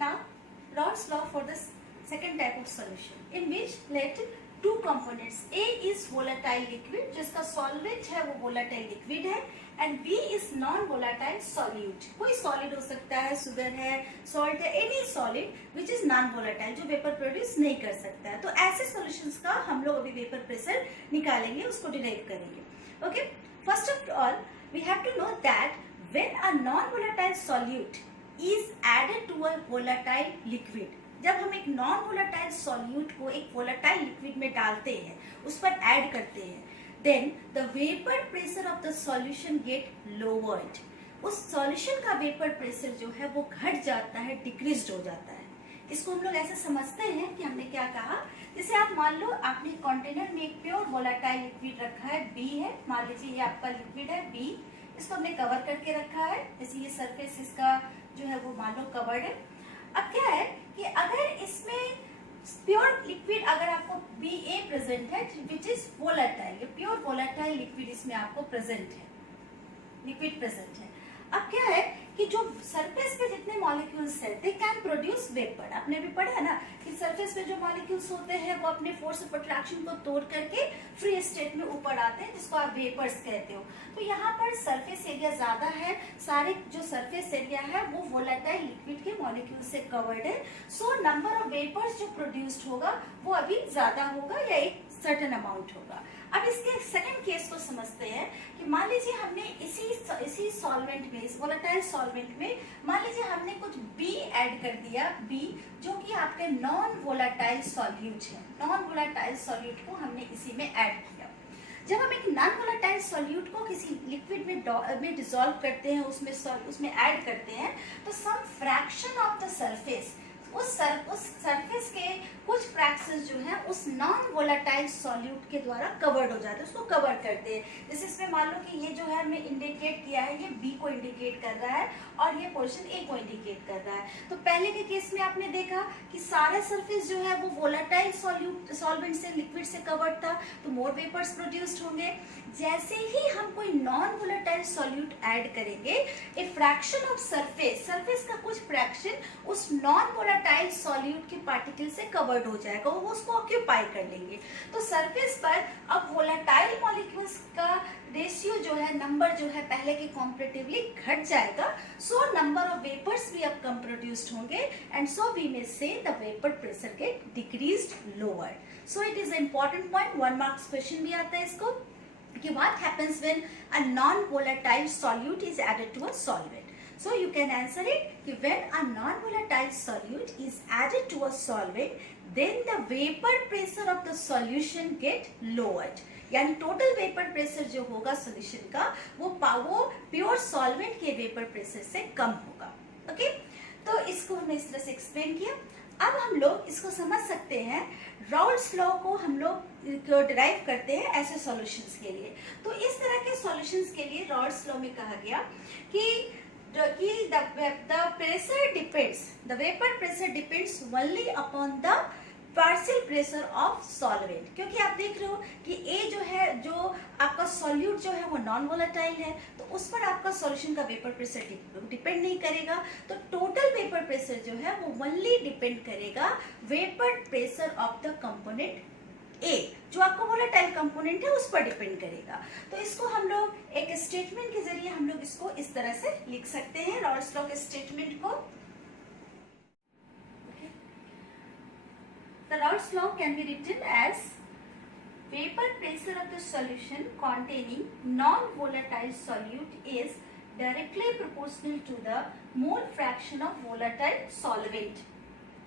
Now, Raoult's law for the second type of solution, in which let two components, A is volatile liquid, जिसका solvent है वो volatile liquid है, and B is non-volatile solute. कोई solid हो सकता है, sugar है, salt है, any solid which is non-volatile, जो vapor produce नहीं कर सकता है. तो ऐसे solutions का हम लोग अभी vapor pressure निकालेंगे, उसको derive करेंगे. Okay, first of all, we have to know that when a non-volatile solute is added to a volatile liquid, जब हम एक नॉन वोलेटाइल सॉल्यूट को एक वोलेटाइल लिक्विड में डालते हैं, उस पर ऐड करते हैं, then the vapour pressure of the solution get lowered. उस सॉल्यूशन का वेपर प्रेशर जो है वो घट जाता है, डिक्रीज्ड हो जाता है. इसको हम लोग ऐसे समझते हैं कि हमने क्या कहा, जैसे आप मान लो आपने कंटेनर में एक प्योर वोलेटाइल लिक्विड रखा है, बी है, मान लीजिए ये आपका लिक्विड है बी, इसको हमने कवर करके रखा है, जैसे ये सरफेस इसका जो है वो मान लो कवर्ड है. अब क्या है कि अगर इसमें प्योर लिक्विड अगर आपको BA प्रेजेंट है which is volatile, pure volatile liquid इसमें आपको प्रेजेंट है, लिक्विड प्रेजेंट है. अब क्या है कि जो सरफेस पे जितने मॉलिक्यूल्स है दे कैन प्रोड्यूस वेपर. आपने भी पढ़ा है ना कि सरफेस पे जो मॉलिक्यूल्स होते हैं वो अपने फोर्स ऑफ अट्रैक्शन को तोड़ करके फ्री स्टेट में ऊपर आते हैं, जिसको आप वेपर्स कहते हो. तो यहाँ पर सरफेस एरिया ज्यादा है, सारे जो सरफेस एरिया है वो वोलेटाइल लिक्विड के मॉलिक्यूल से कवर्ड है. सो नंबर ऑफ वेपर्स जो प्रोड्यूस्ड होगा वो अभी ज्यादा होगा या एक सर्टेन अमाउंट होगा. अब इसके सेकंड केस को समझते हैं कि मान लीजिए हमने इसी सॉल्वेंट में, इस वोलेटाइल सॉल्वेंट में मान लीजिए हमने कुछ बी ऐड कर दिया, बी जो कि आपके नॉन वोलेटाइल सॉल्यूट है. नॉन वोलेटाइल सॉल्यूट को हमने इसी में ऐड किया. जब हम एक नॉन वोलेटाइल सॉल्यूट को किसी लिक्विड में डिसॉल्व करते हैं, उसमें ऐड करते हैं, तो some fraction of the surface, उस सरफेस के कुछ फ्रैक्शंस जो है उस नॉन वोलेटाइल सॉल्यूट के द्वारा कवर्ड हो जाते हैं, उसको कवर करते हैं. जैसे इसमें मान लो कि ये जो है हमने इंडिकेट किया है, ये बी को इंडिकेट कर रहा है और ये पोर्शन ए को इंडिकेट कर रहा है. तो पहले के केस में आपने देखा कि सारा सरफेस जो है वो वोलेटाइल सॉल्वेंट से, लिक्विड से कवर्ड था, तो मोर वेपर्स प्रोड्यूस्ड होंगे. जैसे ही हम कोई नॉन वोलेटाइल सॉल्यूट ऐड करेंगे, ए फ्रैक्शन ऑफ सरफेस का कुछ फ्रैक्शन उस नॉन वोलेटाइल सॉल्यूट के पार्टिकल से कवर्ड हो जाएगा, वो उसको ऑक्यूपाई कर लेंगे. तो सरफेस पर अब वोलेटाइल मॉलिक्यूल्स का रेशियो जो है, नंबर जो है पहले के कॉम्पैरेटिवली घट जाएगा. सो नंबर ऑफ वेपर्स भी अब कम प्रोड्यूस्ड होंगे and so we may say the vapour pressure get decreased, lower. So it is important point, 1 marks question भी आता है इसको कि what happens when a non-volatile solute is added to a solvent. So you can answer it कि when a non-volatile solute is added to a solvent, then the vapor pressure of the solution get lowered. यानी total vapour pressure जो होगा solution का वो pure solvent के vapour pressure से कम होगा. Okay, तो इसको हमने इस तरह से एक्सप्लेन किया. अब हम लोग इसको समझ सकते हैं, राउल्ट्स लॉ को हम लोग डिराइव करते हैं ऐसे सॉल्यूशंस के लिए. तो इस तरह के सॉल्यूशंस के लिए राउल्ट्स लॉ में कहा गया कि the pressure depends, the vapor pressure depends only upon the partial pressure of solvent. क्योंकि आप देख रहे हो कि ए जो है, जो आपका सॉल्यूट जो है वो नॉन वोलेटाइल है, तो उस पर आपका सॉल्यूशन का वेपर प्रेशर डिपेंड नहीं करेगा. तो टोटल वेपर प्रेशर जो है वो ओनली डिपेंड करेगा vapour pressure of the component ए, जो आपका वोलेटाइल कंपोनेंट है उस पर डिपेंड करेगा. तो इसको हम लोग एक स्टेटमेंट के जरिए हम लोग इसको इस तरह से लिख सकते हैं, राउल्ट्स लॉ के स्टेटमेंट को. The Raoult's law can be written as vapor pressure of the solution containing non-volatile solute is directly proportional to the mole fraction of volatile solvent.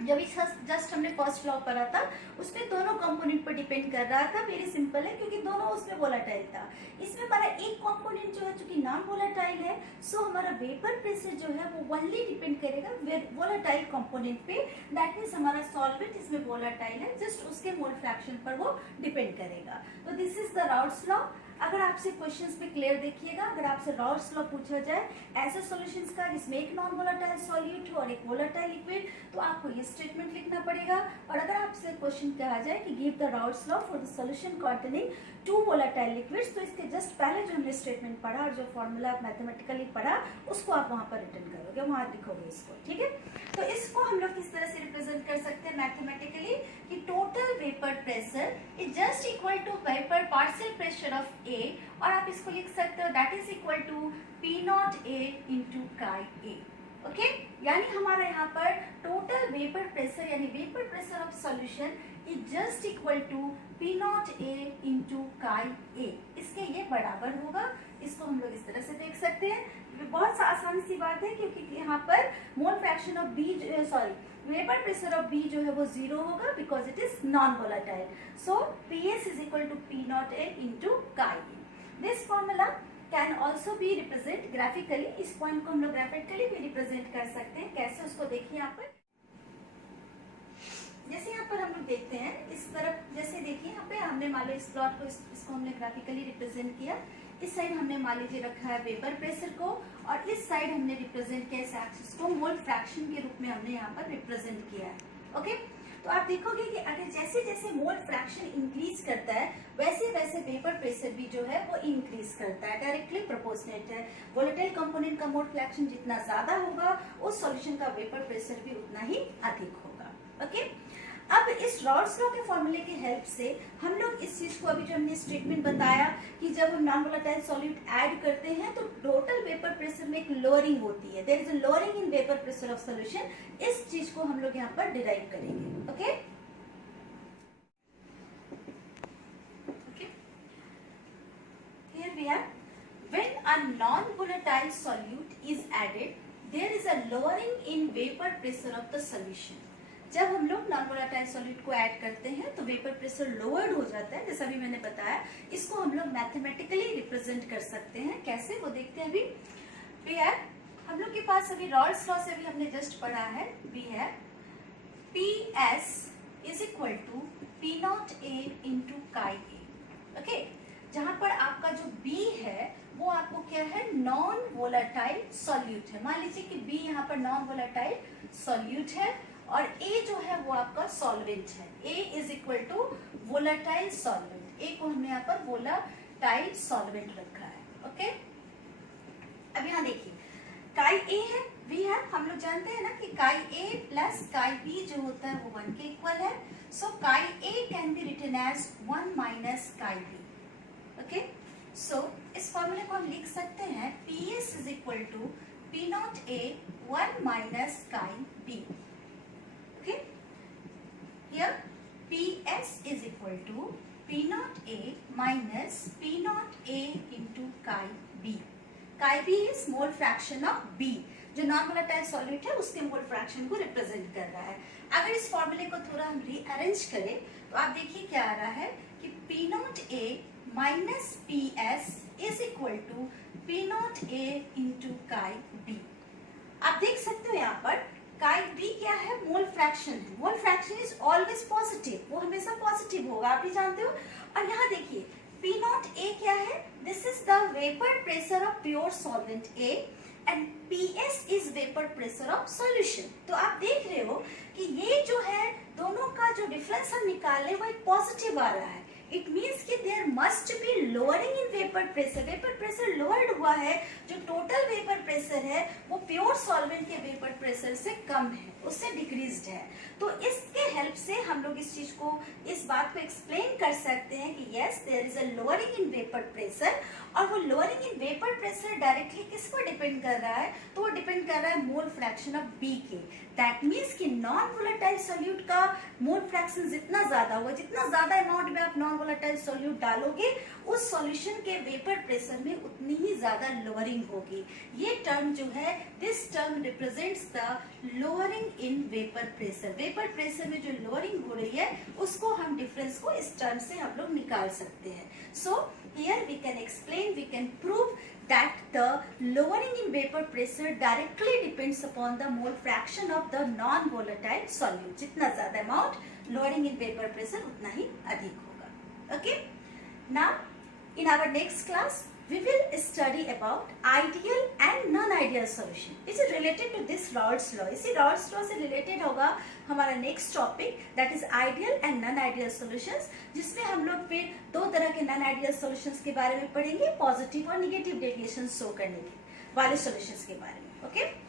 जब इस जस्ट हमने फर्स्ट लॉ पढ़ा था उसमें दोनों component पर डिपेंड कर रहा था. वेरी सिंपल है क्योंकि दोनों उसमें वोलेटाइल था. इसमें हमारा एक कंपोनेंट जो है जो कि नॉन वोलेटाइल है, सो हमारा वेपर प्रेशर जो है वो ओनली डिपेंड करेगा वोलेटाइल कंपोनेंट पे. दैट मीन्स हमारा सॉल्वेंट इसमें वोलेटाइल है, जस्ट उसके मोल फ्रैक्शन पर वो डिपेंड करेगा. तो this is the Raoult's law. अगर आपसे क्वेश्चंस पे क्लियर देखिएगा, अगर आपसे रॉल्स लॉ पूछा जाए ऐसे सॉल्यूशंस का जिसमें एक नॉन वोलेटाइल सॉल्यूट हो और एक वोलेटाइल लिक्विड, तो आपको ये स्टेटमेंट लिखना पड़ेगा। और अगर आपसे क्वेश्चन कहा जाए कि give the Rawls law for the solution containing 2 volatile liquids, तो इसके जस्ट पहले जो हमने स्टेटमेंट पढ़ा और जो फॉर्मूला मैथमेटिकली पढ़ा उसको आप वहां पर रिटर्न करोगे, वहां लिखोगे इसको, ठीक है। तो इसको हम लोग किस तरह से रिप्रेजेंट कर सकते हैं मैथमेटिकली कि total vapour pressure is just equal to vapour partial pressure of A, और आप इसको लिख सकते हो that is equal to P not A into chi A. Okay, यानी हमारा यहाँ पर टोटल वेपर प्रेशर यानी vapour pressure of solution is just equal to P not A into chi A. इसके ये बराबर होगा, इसको हम लोग इस तरह से देख सकते हैं। बहुत आसान सी बात है क्योंकि यहाँ पर mole fraction of B, vapour pressure of B जो है वो 0 होगा because it is non volatile. So PS is equal to P not A into chi A. This formula can also be represent graphically, इस point को हम लोग graphically भी represent कर सकते हैं। कैसे उसको देखिए यहाँ पर, जैसे यहाँ पर हम लोग देखते हैं इस तरफ, जैसे देखिए यहाँ पे हमने मान लो इस प्लॉट को इसको हमने ग्राफिकली रिप्रेजेंट किया। इस साइड हमने मान लीजिए रखा है वेपर प्रेशर को और इस साइड हमने रिप्रेजेंट किया इस एक्सिस को मोल फ्रैक्शन के रूप में हमने यहाँ पर रिप्रेजेंट किया है। ओके, तो आप देखोगे कि अगर जैसे जैसे मोल फ्रैक्शन इंक्रीज करता है वैसे वैसे वेपर प्रेशर भी जो है वो इंक्रीज करता है, डायरेक्टली प्रोपोर्शनेट है। वोलेटाइल कंपोनेंट का मोल फ्रैक्शन जितना ज्यादा होगा उस सॉल्यूशन का वेपर प्रेशर भी उतना ही अधिक होगा। ओके, अब इस रॉल्स लॉ के फॉर्मूले की हेल्प से हम लोग इस चीज को, अभी जो हमने स्टेटमेंट बताया कि जब हम नॉन वोलेटाइल सॉल्यूट ऐड करते हैं तो टोटल वेपर प्रेशर में एक लोअरिंग होती है, there is a lowering in vapour pressure of solution. इस चीज को हम लोग यहाँ पर डिराइव करेंगे। Okay, here we are, when a non volatile solute is added there is a lowering in vapour pressure of the solution. जब हम लोग नॉन वोलेटाइल सॉल्यूट को ऐड करते हैं तो वेपर प्रेशर लोअर्ड हो जाता है, जैसा भी मैंने बताया। इसको हम लोग मैथमेटिकली रिप्रेजेंट कर सकते हैं। कैसे, वो देखते हैं अभी। वी हैव, हम लोग के पास अभी रॉल्स लॉ से भी हमने जस्ट पढ़ा है, we have P S is equal to P not A into chi A. Okay, जहां पर आपका जो बी है वो आपको क्या है, नॉन वोलेटाइल सॉल्यूट है। मान लीजिए कि बी यहाँ पर नॉन वोलेटाइल सॉल्यूट है और A जो है वो आपका सॉल्वेंट है। A is equal to volatile solvent. A को हमने यहाँ पर वोलेटाइल सॉल्वेंट रखा है। ओके, अब यहाँ देखिए काई A है, V है, हम लोग जानते हैं ना कि काई A प्लस काई B जो होता है वो 1 के इक्वल है। So chi A can be written as 1 minus chi B। Okay, so इस फॉर्मूले को हम लिख सकते हैं PS is equal to P not A 1 minus chi B। Okay, here PS is equal to P naught A minus P naught A into chi B. Chi B is mole fraction of B, जो non volatile solute है उसके mole fraction को represent कर रहा है। अगर इस फॉर्मूले को थोड़ा हम रीअरेंज करें तो आप देखिए क्या आ रहा है कि P not A minus PS is equal to P not A into chi B। आप देख सकते हो यहाँ पर काई बी क्या है, मोल फ्रैक्शन है। Mole fraction is always positive, वो हमेशा पॉजिटिव होगा, आप भी जानते हो। और यहाँ देखिए पी नॉट ए क्या है, this is the vapour pressure of pure solvent A and PS is vapour pressure of solution. तो आप देख रहे हो कि ये जो है दोनों का जो डिफरेंस हम निकाले वो एक पॉजिटिव आ रहा है। इट मीन्स कि there must be lowering in vapour pressure. Vapour pressure lowered हुआ है, जो टोटल वेपर प्रेशर है वो प्योर सॉल्वेंट के वेपर प्रेशर से कम है, उससे डिक्रीज्ड है। तो इसके हेल्प से हम लोग इस चीज को, इस बात को एक्सप्लेन कर सकते हैं कि yes there is a lowering in vapour pressure. और वो lowering in vapour pressure directly किस पर डिपेंड कर रहा है, तो वो डिपेंड कर रहा है मोल फ्रैक्शन ऑफ बी के। दैट मीन्स कि नॉन वोलेटाइल सॉल्यूट का मोल फ्रैक्शन जितना ज्यादा होगा, जितना ज्यादा अमाउंट में आप नॉन वोलेटाइल सॉल्यूट डालोगे उस सॉल्यूशन के वेपर प्रेशर में उतनी ही ज्यादा लोअरिंग होगी। ये टर्म जो है, this term represents the lowering in vapour pressure. Vapour pressure में जो लोअरिंग हो रही है उसको हम डिफरेंस को इस टर्म से हम लोग निकाल सकते हैं। So here we can explain, we can prove that the lowering in vapor pressure directly depends upon the mole fraction of the non-volatile solute. जितना ज्यादा amount lowering in vapor pressure उतना ही अधिक होगा। Okay? Now in our next class we will study about ideal and non-ideal solution. Is it related to this Raoult's law? इसी Raoult's law से related होगा हमारा next topic, that is ideal and non-ideal solutions, जिसमें हम लोग फिर दो तरह के non-ideal solutions के बारे में पढ़ेंगे, पॉजिटिव और निगेटिव डेविएशन शो करने के वाले solutions के बारे में. ओके